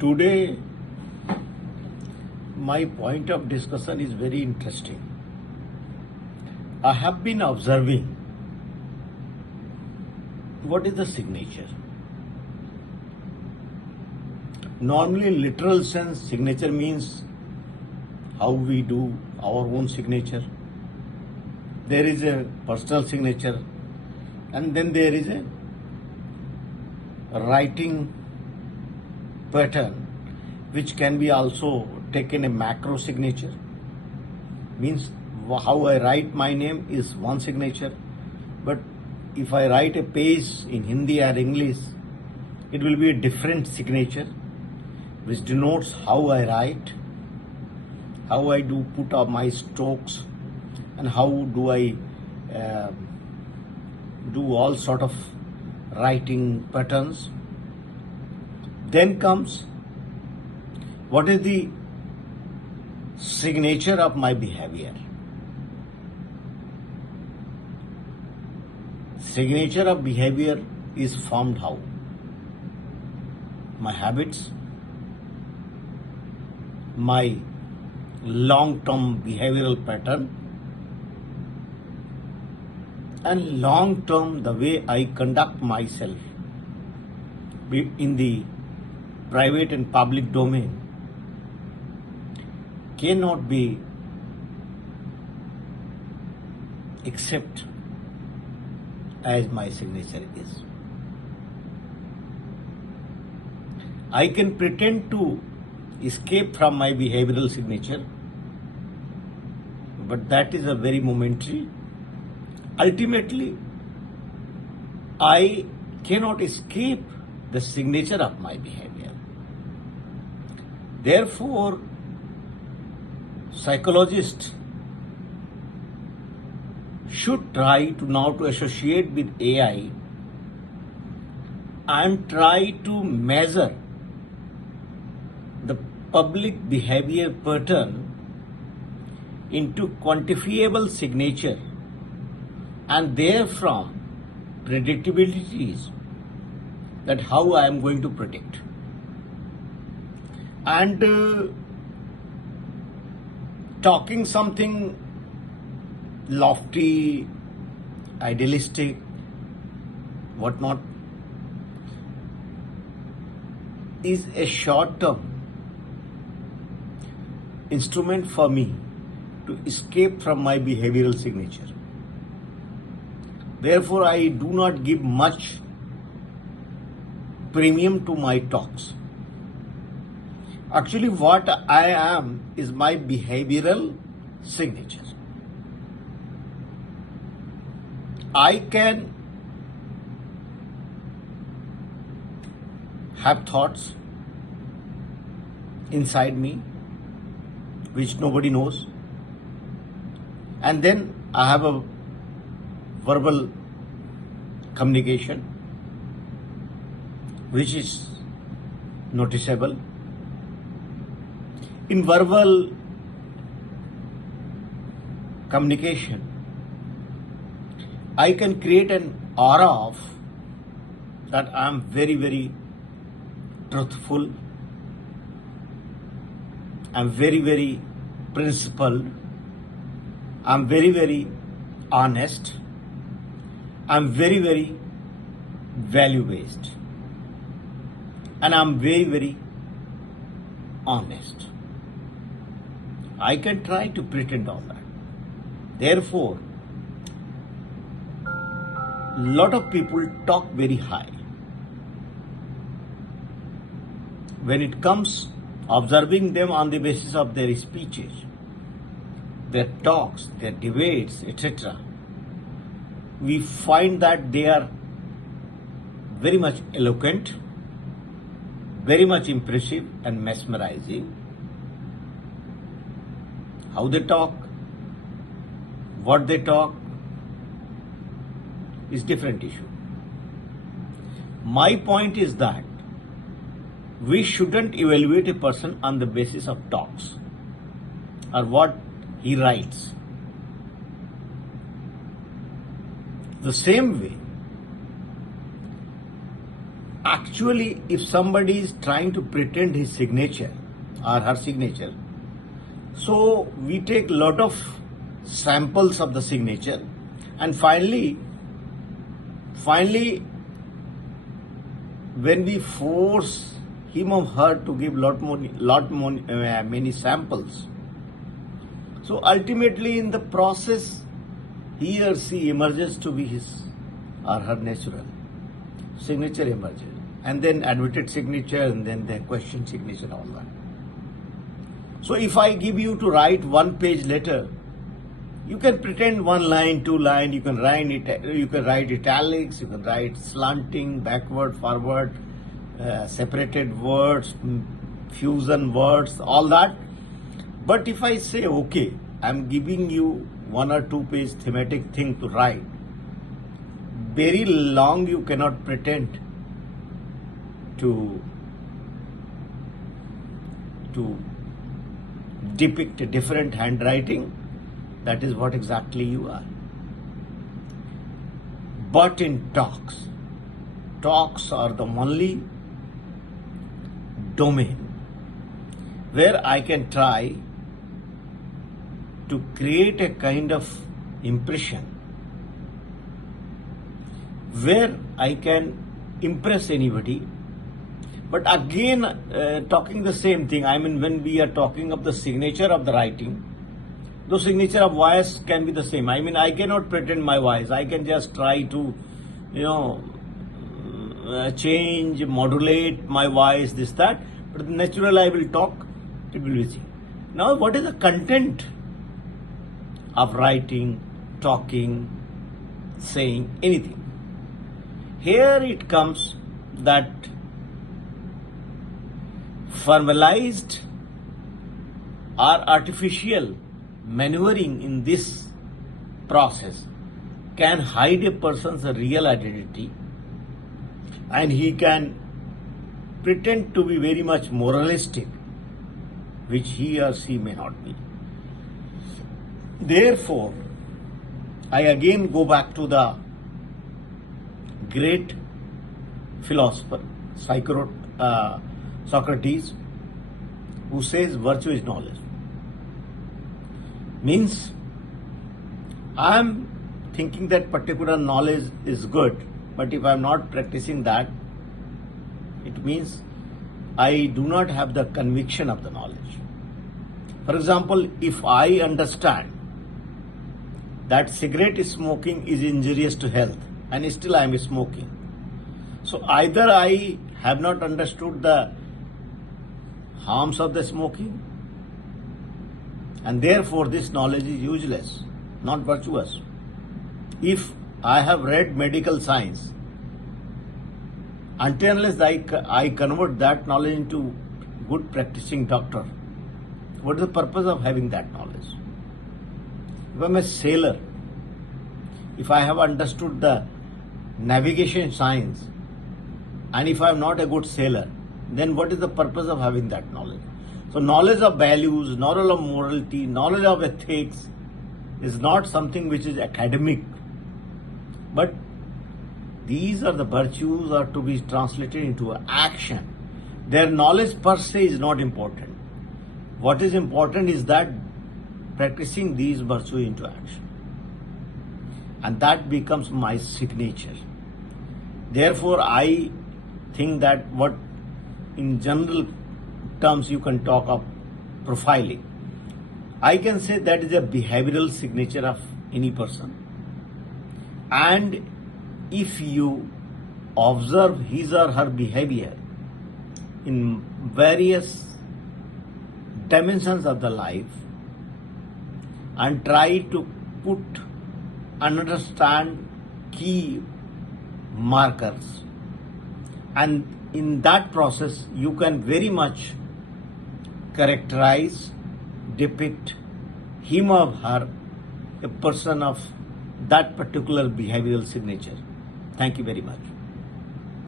Today, my point of discussion is very interesting. I have been observing what is the signature. Normally, in literal sense, signature means how we do our own signature. There is a personal signature, and then there is a writing pattern which can be also taken a macro signature. Means how I write my name is one signature, but if I write a page in Hindi or English, it will be a different signature which denotes how I write, how I do put up my strokes, and how do I do all sort of writing patterns. Then comes what is the signature of my behavior. Signature of behavior is formed how? My habits, my long-term behavioral pattern, and long-term the way I conduct myself in the private and public domain cannot be except as my signature is. I can pretend to escape from my behavioral signature, but that is a very momentary. Ultimately, I cannot escape the signature of my behavior. Therefore, psychologists should try to now to associate with AI and try to measure the public behavior pattern into quantifiable signature and therefrom predictabilities that how I am going to predict. And talking something lofty, idealistic, whatnot, is a short-term instrument for me to escape from my behavioral signature. Therefore, I do not give much premium to my talks. Actually, what I am is my behavioral signature. I can have thoughts inside me which nobody knows, and then I have a verbal communication which is noticeable. In verbal communication, I can create an aura of that I am very, very truthful, I am very, very principled, I am very, very honest, I am very, very value-based, and I am very, very honest. I can try to pretend all that. Therefore, lot of people talk very high. When it comes observing them on the basis of their speeches, their talks, their debates, etc., we find that they are very much eloquent, very much impressive and mesmerizing. How they talk, what they talk is different issue. My point is that we shouldn't evaluate a person on the basis of talks or what he writes. The same way, Actually, if somebody is trying to pretend his signature or her signature, so we take lot of samples of the signature, and finally when we force him or her to give many samples, so ultimately in the process he or she emerges to be his or her natural signature emerges, and then admitted signature, and then the question signature, all that. So if I give you to write 1-page letter, you can pretend 1 line, 2 line, you can write italics, you can write slanting, backward, forward, separated words, fusion words, all that. But if I say, okay, I'm giving you 1 or 2-page thematic thing to write, very long you cannot pretend to depict a different handwriting. That is what exactly you are. But in talks are the only domain where I can try to create a kind of impression where I can impress anybody. But again, talking the same thing, I mean, when we are talking of the signature of the writing, the signature of voice can be the same. I mean, I cannot pretend my voice. I can just try to, change, modulate my voice, this, that. But naturally, I will talk, it will be seen. Now, what is the content of writing, talking, saying, anything? Here it comes that formalized or artificial maneuvering in this process can hide a person's real identity, and he can pretend to be very much moralistic, which he or she may not be. Therefore, I again go back to the great philosopher, Socrates, who says virtue is knowledge. Means, I am thinking that particular knowledge is good, but if I am not practicing that, it means I do not have the conviction of the knowledge. For example, if I understand that cigarette smoking is injurious to health, and still I am smoking, so either I have not understood the harms of the smoking, and therefore this knowledge is useless, not virtuous. If I have read medical science, until unless I convert that knowledge into good practicing doctor, what is the purpose of having that knowledge? If I am a sailor, if I have understood the navigation science, and if I am not a good sailor, then what is the purpose of having that knowledge? So knowledge of values, knowledge of morality, knowledge of ethics is not something which is academic, but these are the virtues are to be translated into action. Their knowledge per se is not important. What is important is that practicing these virtues into action. And that becomes my signature. Therefore, I think that what in general terms you can talk of profiling, I can say that is a behavioral signature of any person. And if you observe his or her behavior in various dimensions of the life and try to put and understand key markers, and in that process you can very much characterize, depict him or her, a person of that particular behavioral signature. Thank you very much.